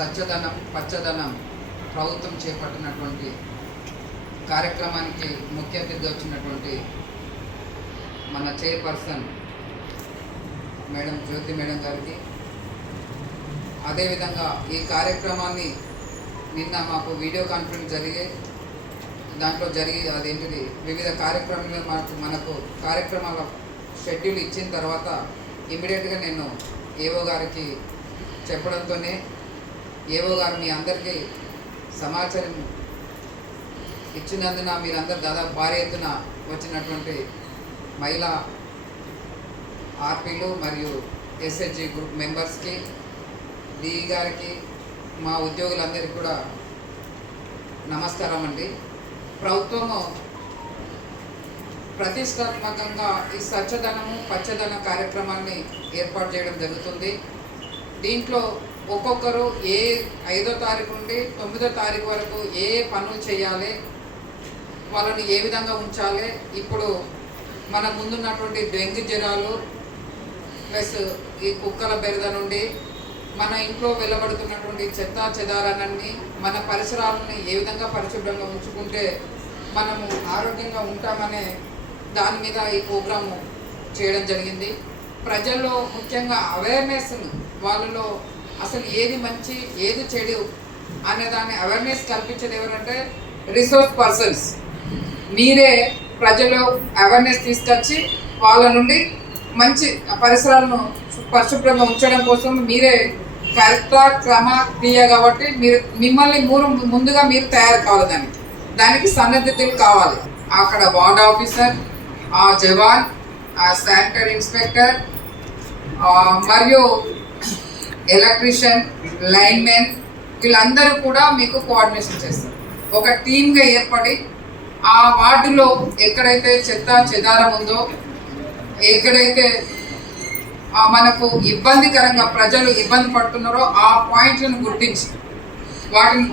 సత్యధనం పచ్చదనం ప్రభుత్వం చేపట్టినటువంటి కార్యక్రమానికి ముఖ్య అతిథిగా వచ్చినటువంటి మన చైర్పర్సన్ మేడం జ్యోతి మేడం గారికి, అదేవిధంగా ఈ కార్యక్రమాన్ని నిన్న మాకు వీడియో కాన్ఫరెన్స్ దాంట్లో అదేంటిది వివిధ కార్యక్రమాలు మనకు కార్యక్రమాల షెడ్యూల్ ఇచ్చిన తర్వాత ఇమ్మీడియట్గా నేను ఏఓ గారికి చెప్పడంతోనే ఏఓ గారు మీ అందరికీ సమాచారం ఇచ్చినందున మీరందరూ దాదాపు భారీ ఎత్తున వచ్చినటువంటి మహిళా ఆర్పీలు మరియు ఎస్హెచ్జి గ్రూప్ మెంబర్స్కి, డిఈ గారికి, మా ఉద్యోగులందరికీ కూడా నమస్కారం అండి. ప్రభుత్వము ప్రతిష్టాత్మకంగా ఈ స్వచ్ఛధనము పచ్చదన కార్యక్రమాన్ని ఏర్పాటు చేయడం జరుగుతుంది. దీంట్లో ఒక్కొక్కరు 5వ తారీఖు నుండి 9వ తారీఖు వరకు ఏ పనులు చేయాలి, వాళ్ళని ఏ విధంగా ఉంచాలి, ఇప్పుడు మన ముందున్నటువంటి డెంగ్యూ జ్వరాలు ప్లస్ ఈ కుక్కల బెరద నుండి మన ఇంట్లో వెలువడుతున్నటువంటి చెత్తా చెదారాన్ని, మన పరిసరాలని ఏ విధంగా పరిశుభ్రంగా ఉంచుకుంటే మనము ఆరోగ్యంగా ఉంటామనే దాని మీద ఈ ప్రోగ్రాము చేయడం జరిగింది. ప్రజల్లో ముఖ్యంగా అవేర్నెస్ను, వాళ్ళలో అసలు ఏది మంచి ఏది చెడు అనే దాన్ని అవేర్నెస్ కల్పించేది ఎవరంటే రిసోర్స్ పర్సన్స్. మీరే ప్రజల్లో అవేర్నెస్ తీసుకొచ్చి వాళ్ళ నుండి మంచి పరిసరాలను పరిశుభ్రంగా ఉంచడం కోసం మీరే క్రమ క్రియ కాబట్టి మిమ్మల్ని ముందుగా మీరు తయారు కావాలి. దానికి సన్నద్ధతలు కావాలి. అక్కడ వార్డ్ ఆఫీసర్, ఆ జవాన్, ఆ శానిటరీ ఇన్స్పెక్టర్ మరియు ఎలక్ట్రీషియన్, లైన్మెన్ వీళ్ళందరూ కూడా మీకు కోఆర్డినేషన్ చేస్తారు. ఒక టీమ్గా ఏర్పడి ఆ వార్డులో ఎక్కడైతే చెత్త చెదారం ఉందో, ఎక్కడైతే మనకు ఇబ్బందికరంగా ప్రజలు ఇబ్బంది పడుతున్నారో ఆ పాయింట్లను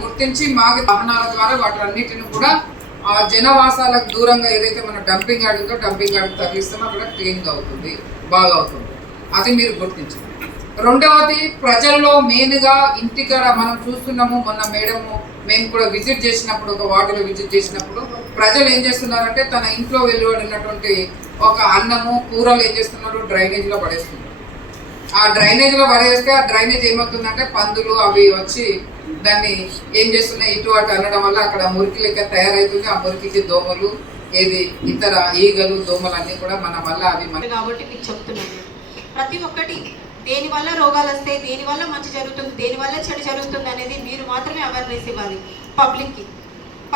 గుర్తించి మాకు వాహనాల ద్వారా వాటన్నిటిని కూడా ఆ జనవాసాలకు దూరంగా ఏదైతే మన డంపింగ్ యార్డ్ ఉందో డంపింగ్ యార్డ్ తరలిస్తామో అక్కడ క్లీన్గా అవుతుంది, బాగా అవుతుంది. అది మీరు గుర్తించండి. రెండవది, ప్రజల్లో మెయిన్గా ఇంటికాడ మనం చూస్తున్నాము. మొన్న మేము కూడా విజిట్ చేసినప్పుడు, ఒక వార్డులో విజిట్ చేసినప్పుడు ప్రజలు ఏం చేస్తున్నారంటే తన ఇంట్లో వెలువడినటువంటి ఒక అన్నము కూరలు ఏం చేస్తున్నారు, డ్రైనేజ్లో పడేస్తున్నారు. ఆ డ్రైనేజ్లో పడేస్తే ఆ డ్రైనేజ్ ఏమవుతుందంటే పందులు అవి వచ్చి దాన్ని ఏం చేస్తున్నాయి, ఇటు అటు అనడం వల్ల అక్కడ మురికి లెక్క తయారవుతుంది. ఆ మురికికి దోమలు, ఇతర ఈగలు, దోమలు అన్నీ కూడా మన వల్ల అవి కాబట్టి మీకు చెప్తున్నాను, ప్రతి ఒక్కటి దేనివల్ల రోగాలు వస్తాయి, దేనివల్ల మంచి జరుగుతుంది, దేనివల్ల చెడు జరుగుతుంది అనేది మీరు మాత్రమే అవేర్నెస్ ఇవ్వాలి పబ్లిక్కి.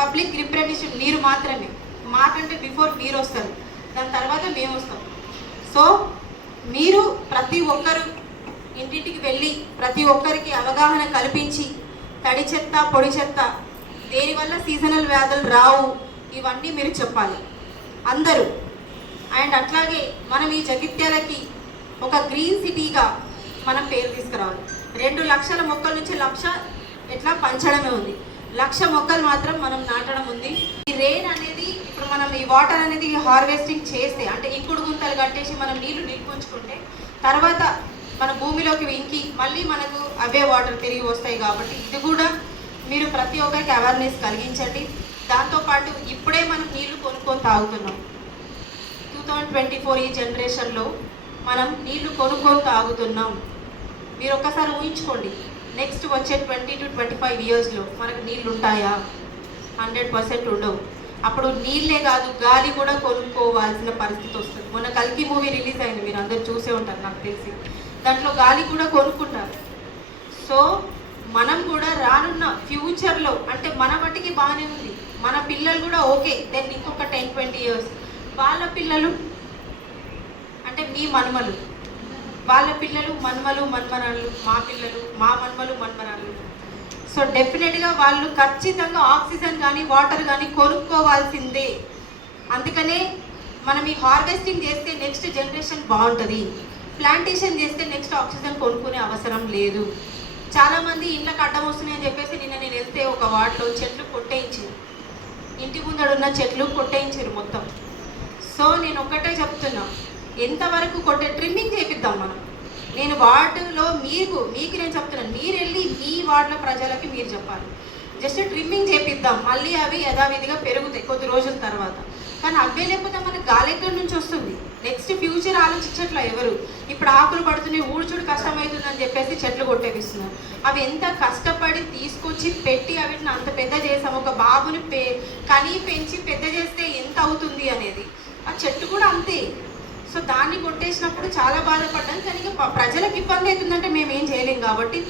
పబ్లిక్ రిప్రజెంటేషన్ మీరు మాత్రమే. మాకంటే బిఫోర్ మీరు వస్తారు, దాని తర్వాత మేము వస్తాం. సో మీరు ప్రతి ఒక్కరు ఇంటింటికి వెళ్ళి ప్రతి ఒక్కరికి అవగాహన కల్పించి తడి చెత్త పొడి చెత్త దేనివల్ల సీజనల్ వ్యాధులు రావు ఇవన్నీ మీరు చెప్పాలి అందరూ. అండ్ అట్లాగే మనం ఈ జగిత్యాలకి ఒక గ్రీన్ సిటీగా మనం పేరు తీసుకురావాలి. 2 లక్షల మొక్కల నుంచి 1,00,000 ఎట్లా పంచడమే ఉంది, 1,00,000 మొక్కలు మాత్రం మనం నాటడం ఉంది. ఈ రెయిన్ అనేది ఇప్పుడు మనం ఈ వాటర్ అనేది హార్వెస్టింగ్ చేస్తే, అంటే ఇంకుడు గుంతలు కట్టేసి మనం నీళ్లు నిల్పుంచుకుంటే తర్వాత మన భూమిలోకి ఇంకి మళ్ళీ మనకు అవే వాటర్ తిరిగి వస్తాయి. కాబట్టి ఇది కూడా మీరు ప్రతి ఒక్కరికి అవేర్నెస్ కలిగించండి. దాంతోపాటు ఇప్పుడే మనం నీళ్లు కొనుక్కొని తాగుతున్నాం. 2024 ఈ జనరేషన్లో మనం నీళ్లు కొనుక్కొని తాగుతున్నాం. మీరు ఒక్కసారి ఊహించుకోండి, నెక్స్ట్ వచ్చే 20 to 25 ఇయర్స్లో మనకు నీళ్ళు ఉంటాయా? 100% ఉండవు. అప్పుడు నీళ్ళే కాదు, గాలి కూడా కొనుక్కోవాల్సిన పరిస్థితి వస్తుంది. మొన్న కల్కి మూవీ రిలీజ్ అయింది, మీరు అందరు చూసే ఉంటారు నాకు తెలిసి. దాంట్లో గాలి కూడా కొనుక్కుంటారు. సో మనం కూడా రానున్న ఫ్యూచర్లో, అంటే మన మట్టికి బాగానే ఉంది, మన పిల్లలు కూడా ఓకే, దెన్ ఇంకొక 10-20 ఇయర్స్ వాళ్ళ పిల్లలు, అంటే మీ మన్మలు, వాళ్ళ పిల్లలు, మన్మలు మన్మరాళ్ళు, మా పిల్లలు, మా మన్మలు మన్మరాళ్ళు. సో డెఫినెట్గా వాళ్ళు ఖచ్చితంగా ఆక్సిజన్ కానీ వాటర్ కానీ కొనుక్కోవాల్సిందే. అందుకనే మనం ఈ హార్వెస్టింగ్ చేస్తే నెక్స్ట్ జనరేషన్ బాగుంటుంది. ప్లాంటేషన్ చేస్తే నెక్స్ట్ ఆక్సిజన్ కొనుక్కునే అవసరం లేదు. చాలామంది ఇంట్లోకి అడ్డం వస్తున్నాయని చెప్పేసి నిన్న నేను వెళ్తే ఒక వార్డులో చెట్లు కొట్టేయించారు, ఇంటి ముందడున్న చెట్లు కొట్టేయించారు మొత్తం. సో నేను ఒక్కటే చెప్తున్నా, ఎంతవరకు ట్రిమ్మింగ్ చేపిద్దాం మనం. నేను వార్డులో మీకు నేను చెప్తున్నాను, మీరు వెళ్ళి మీ వార్డులో ప్రజలకి మీరు చెప్పాలి. జస్ట్ ట్రిమ్మింగ్ చేపిద్దాం, మళ్ళీ అవి యథావిధిగా పెరుగుతాయి కొద్ది రోజుల తర్వాత. కానీ అవే లేకపోతే మనకు గాలి ఎక్కడి నుంచి వస్తుంది? నెక్స్ట్ ఫ్యూచర్ ఆలోచించట్లా ఎవరు. ఇప్పుడు ఆకులు పడుతున్నాయి, ఊడ్చుడు కష్టమవుతుందని చెప్పేసి చెట్లు కొట్టేపిస్తున్నారు. అవి ఎంత కష్టపడి తీసుకొచ్చి పెట్టి అవిటిని అంత పెద్ద చేసాం. ఒక బాబుని కనీ పెంచి పెద్ద చేస్తే ఎంత అవుతుంది అనేది, ఆ చెట్టు కూడా అంతే. సో దాన్ని కొట్టేసినప్పుడు చాలా బాధపడ్డాను. కానీ ప్రజలకు ఇబ్బంది అవుతుందంటే మేము ఏం చేయలేం కాబట్టి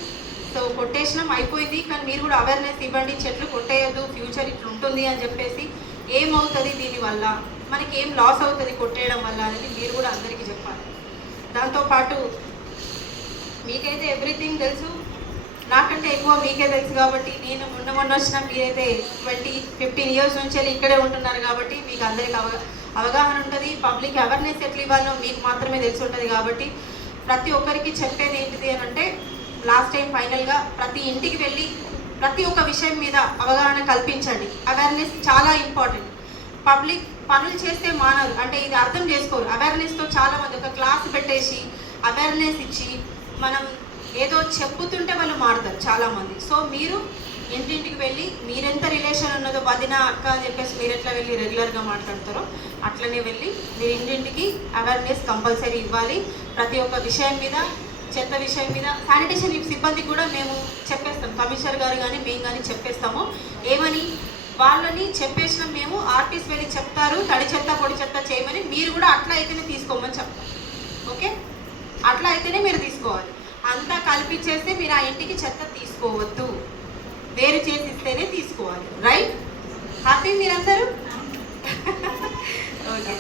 సో కొట్టేసినాం, అయిపోయింది. కానీ మీరు కూడా అవేర్నెస్ ఇవ్వండి, చెట్లు కొట్టేయద్దు, ఫ్యూచర్ ఇట్లా ఉంటుంది అని చెప్పేసి. ఏమవుతుంది దీనివల్ల, మనకి ఏం లాస్ అవుతుంది కొట్టేయడం వల్ల అనేది మీరు కూడా అందరికీ చెప్పాలి. దాంతోపాటు మీకైతే ఎవ్రీథింగ్ తెలుసు, నాకంటే ఎక్కువ మీకే తెలుసు కాబట్టి నేను మొన్న వచ్చిన మీరైతే 15 ఇయర్స్ నుంచి ఇక్కడే ఉంటున్నారు కాబట్టి మీకు అందరికీ అవగాహన ఉంటుంది. పబ్లిక్ అవేర్నెస్ ఎట్లా ఇవ్వాలో మీకు మాత్రమే తెలిసి ఉంటుంది కాబట్టి ప్రతి ఒక్కరికి చెప్పేది ఏంటిది అని అంటే, లాస్ట్ టైం ఫైనల్గా ప్రతి ఇంటికి వెళ్ళి ప్రతి ఒక్క విషయం మీద అవగాహన కల్పించండి. అవేర్నెస్ చాలా ఇంపార్టెంట్. పబ్లిక్ పనులు చేస్తే మానరు అంటే ఇది అర్థం చేసుకోరు. అవేర్నెస్తో చాలామంది ఒక క్లాస్ పెట్టేసి అవేర్నెస్ ఇచ్చి మనం ఏదో చెప్పుతుంటే వాళ్ళు మారుతారు చాలామంది. సో మీరు ఇంటింటికి వెళ్ళి మీరెంత రిలేషన్ ఉన్నదో వదిన అక్క అని చెప్పేసి మీరు ఎట్లా వెళ్ళి రెగ్యులర్గా మాట్లాడతారో అట్లనే వెళ్ళి మీరు ఇంటింటికి అవేర్నెస్ కంపల్సరీ ఇవ్వాలి. ప్రతి ఒక్క విషయం మీద, చెత్త విషయం మీద, శానిటేషన్ సిబ్బందికి కూడా మేము చెప్పేస్తాం. కమిషనర్ గారు కానీ మేము కానీ చెప్పేస్తాము. ఏమని వాళ్ళని చెప్పేసినాం మేము, ఆర్టీస్ వెళ్ళి చెప్తారు తడి చెత్త పొడి చెత్త చేయమని. మీరు కూడా అట్లా అయితేనే తీసుకోమని చెప్తాం. ఓకే, అట్లా అయితేనే మీరు తీసుకోవాలి. అంతా కల్పించేస్తే మీరు ఆ ఇంటికి చెత్త తీసుకోవద్దు, వేరు చేసి ఇస్తేనే తీసుకోవాలి. రైట్? హ్యాపీ మీరందరూ? ఓకే.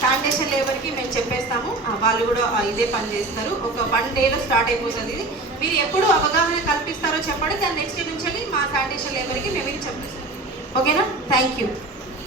శానిటేషన్ లేబర్కి మేము చెప్పేస్తాము, వాళ్ళు కూడా ఇదే పని చేస్తారు. ఒక 1 డేలో స్టార్ట్ అయిపోతుంది ఇది. మీరు ఎప్పుడు అవగాహన కల్పిస్తారో చెప్పండి, దాని నెక్స్ట్ నుంచి మా శానిటేషన్ లేబర్కి మేము ఇది చెప్పేస్తాం. ఓకేనా? Thank you.